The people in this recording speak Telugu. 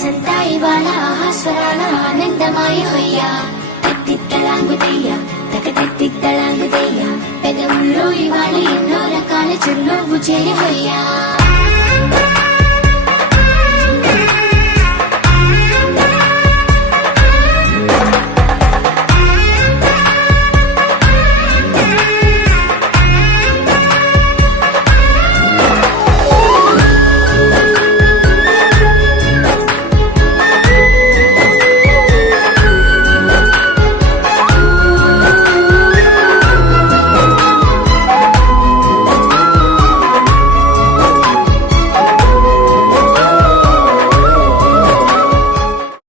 మనసంతా ఇవాళ ఆహాస్వరాల ఆనందమాయ హొయ్యా తట్టిత్తలాంగుదయ్యా తక తట్టిత్తలాంగుదయ్యా పెదవుల్లో ఇవాళ ఎన్నో రకాల చిరునవ్వు చేయ హొయ్యా